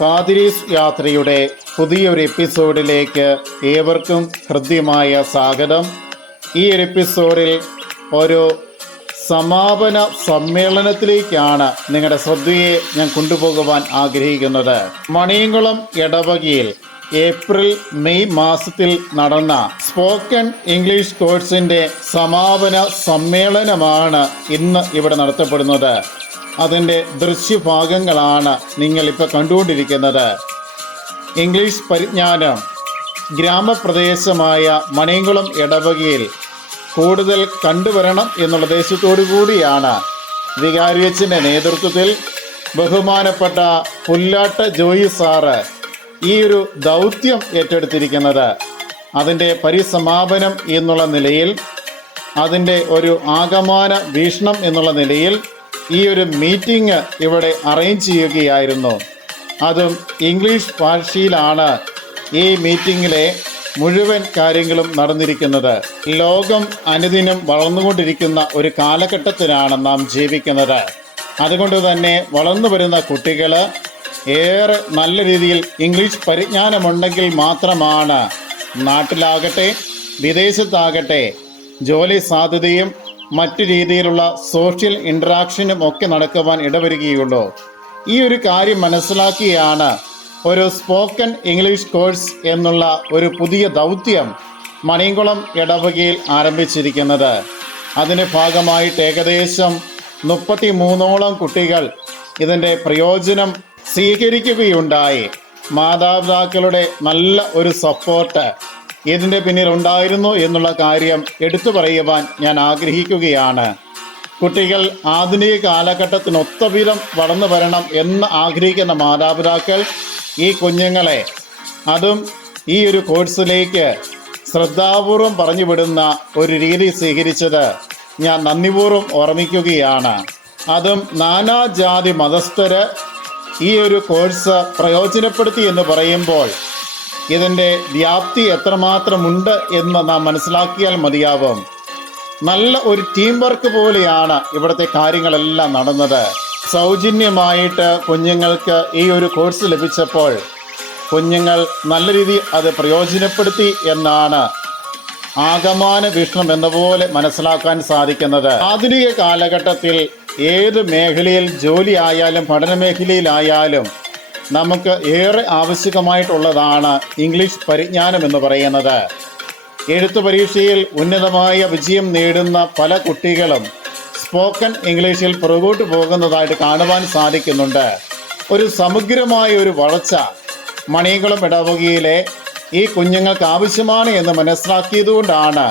പാതിരീസ് യാത്രയുടെ പുതിയൊരു എപ്പിസോഡിലേക്ക് ഏവർക്കും ഹൃദ്യമായ സ്വാഗതം. ഈ ഒരു എപ്പിസോഡിൽ ഒരു സമാപന സമ്മേളനത്തിലേക്കാണ് നിങ്ങളുടെ ശ്രദ്ധയെ ഞാൻ കൊണ്ടുപോകുവാൻ ആഗ്രഹിക്കുന്നത്. മണിയങ്കുളം ഇടവകയിൽ ഏപ്രിൽ മെയ് മാസത്തിൽ നടന്ന സ്പോക്കൺ ഇംഗ്ലീഷ് കോഴ്സിന്റെ സമാപന സമ്മേളനമാണ് ഇന്ന് ഇവിടെ നടത്തപ്പെടുന്നത്. അതിന്റെ ദൃശ്യഭാഗങ്ങളാണ് നിങ്ങൾ ഇപ്പോൾ കണ്ടുകൊണ്ടിരിക്കുന്നത്. ഇംഗ്ലീഷ് പരിജ്ഞാനം ഗ്രാമപ്രദേശമായ മണിയംകുളം ഇടവകയിൽ കൂടുതൽ കണ്ടുവരണം എന്നുള്ള ഉദ്ദേശത്തോടു കൂടിയാണ് വികാരിയച്ചിന്റെ നേതൃത്വത്തിൽ ബഹുമാനപ്പെട്ട പുല്ലാട്ട ജോയി സാറ് ഈ ഒരു ദൗത്യം ഏറ്റെടുത്തിരിക്കുന്നത്. അതിന്റെ പരിസമാപനം എന്നുള്ള നിലയിൽ അതിന്റെ ഒരു ആകമാന വീക്ഷണം എന്നുള്ള നിലയിൽ ഈ ഒരു മീറ്റിംഗ് ഇവിടെ അറേഞ്ച് ചെയ്യുകയായിരുന്നു. അതും ഇംഗ്ലീഷ് ഭാഷയിലാണ് ഈ മീറ്റിങ്ങിലെ മുഴുവൻ കാര്യങ്ങളും നടന്നിരിക്കുന്നത്. ലോകം അനുദിനം വളർന്നുകൊണ്ടിരിക്കുന്ന ഒരു കാലഘട്ടത്തിലാണ് നാം ജീവിക്കുന്നത്. അതുകൊണ്ട് തന്നെ വളർന്നു വരുന്ന കുട്ടികൾ ഏറെ നല്ല രീതിയിൽ ഇംഗ്ലീഷ് പരിജ്ഞാനമുണ്ടെങ്കിൽ മാത്രമാണ് നാട്ടിലാകട്ടെ വിദേശത്താകട്ടെ ജോലി സാധ്യതയും മറ്റു രീതിയിലുള്ള സോഷ്യൽ ഇൻട്രാക്ഷനും ഒക്കെ നടക്കുവാൻ ഇടവരികയുള്ളൂ. ഈ ഒരു കാര്യം മനസ്സിലാക്കിയാണ് ഒരു സ്പോക്കൺ ഇംഗ്ലീഷ് കോഴ്സ് എന്നുള്ള ഒരു പുതിയ ദൗത്യം മണിങ്കുളം ഇടവകയിൽ ആരംഭിച്ചിരിക്കുന്നത്. അതിന് ഭാഗമായിട്ട് ഏകദേശം മുപ്പത്തി മൂന്നോളം കുട്ടികൾ ഇതിന്റെ പ്രയോജനം സ്വീകരിക്കുകയുണ്ടായി. മാതാപിതാക്കളുടെ നല്ല ഒരു സപ്പോർട്ട് ഇതിന്റെ പിന്നിൽ ഉണ്ടായിരുന്നു എന്നുള്ള കാര്യം എടുത്തു പറയുവാൻ ഞാൻ ആഗ്രഹിക്കുകയാണ്. കുട്ടികൾ ആധുനിക കാലഘട്ടത്തിനൊത്തവിധം വളർന്നു വരണം എന്ന് ആഗ്രഹിക്കുന്ന മാതാപിതാക്കൾ ഈ കുഞ്ഞുങ്ങളെ അതും ഈ ഒരു കോഴ്സിലേക്ക് ശ്രദ്ധാപൂർവം പറഞ്ഞു വിടുന്ന ഒരു രീതി സ്വീകരിച്ചത് ഞാൻ നന്ദിപൂർവം ഓർമ്മിക്കുകയാണ്. അതും നാനാജാതി മതസ്ഥര് ഈ ഒരു കോഴ്സ് പ്രയോജനപ്പെടുത്തി എന്ന് പറയുമ്പോൾ ഇതിന്റെ വ്യാപ്തി എത്രമാത്രമുണ്ട് എന്ന് നാം മനസ്സിലാക്കിയാൽ മതിയാവും. നല്ല ഒരു ടീം വർക്ക് പോലെയാണ് ഇവിടുത്തെ കാര്യങ്ങളെല്ലാം നടന്നത്. സൗജന്യമായിട്ട് കുഞ്ഞുങ്ങൾക്ക് ഈ ഒരു കോഴ്സ് ലഭിച്ചപ്പോൾ കുഞ്ഞുങ്ങൾ നല്ല രീതി അത് പ്രയോജനപ്പെടുത്തി എന്നാണ് ആകമാന എന്ന പോലെ മനസ്സിലാക്കാൻ സാധിക്കുന്നത്. ആധുനിക കാലഘട്ടത്തിൽ ഏത് മേഖലയിൽ ജോലി ആയാലും പഠന മേഖലയിലായാലും നമുക്ക് ഏറെ ആവശ്യകമായിട്ടുള്ളതാണ് ഇംഗ്ലീഷ് പരിജ്ഞാനം എന്ന് പറയുന്നത്. എഴുത്തു പരീക്ഷയിൽ ഉന്നതമായ വിജയം നേടുന്ന പല കുട്ടികളും സ്പോക്കൺ ഇംഗ്ലീഷിൽ പുറകോട്ട് പോകുന്നതായിട്ട് കാണുവാൻ സാധിക്കുന്നുണ്ട്. ഒരു സമഗ്രമായ ഒരു വളർച്ച മണികുളം ഇടവകയിലെ ഈ കുഞ്ഞുങ്ങൾക്ക് ആവശ്യമാണ് എന്ന് മനസ്സിലാക്കിയതുകൊണ്ടാണ്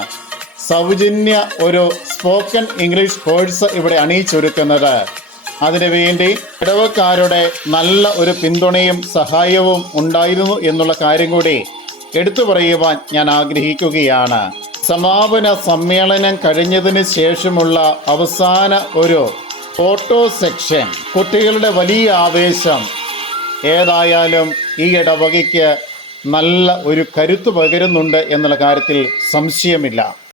സൗജന്യ ഒരു സ്പോക്കൺ ഇംഗ്ലീഷ് കോഴ്സ് ഇവിടെ അണിയിച്ചൊരുക്കുന്നത്. അതിനുവേണ്ടി ഇടവക്കാരുടെ നല്ല ഒരു പിന്തുണയും സഹായവും ഉണ്ടായിരുന്നു എന്നുള്ള കാര്യം കൂടി എടുത്തു പറയുവാൻ ഞാൻ ആഗ്രഹിക്കുകയാണ്. സമാപന സമ്മേളനം കഴിഞ്ഞതിന് ശേഷമുള്ള അവസാന ഒരു ഫോട്ടോ സെക്ഷൻ കുട്ടികളുടെ വലിയ ആവേശം. ഏതായാലും ഈ ഇടവകയ്ക്ക് നല്ല ഒരു കരുത്ത് പകരുന്നുണ്ട് എന്നുള്ള കാര്യത്തിൽ സംശയമില്ല.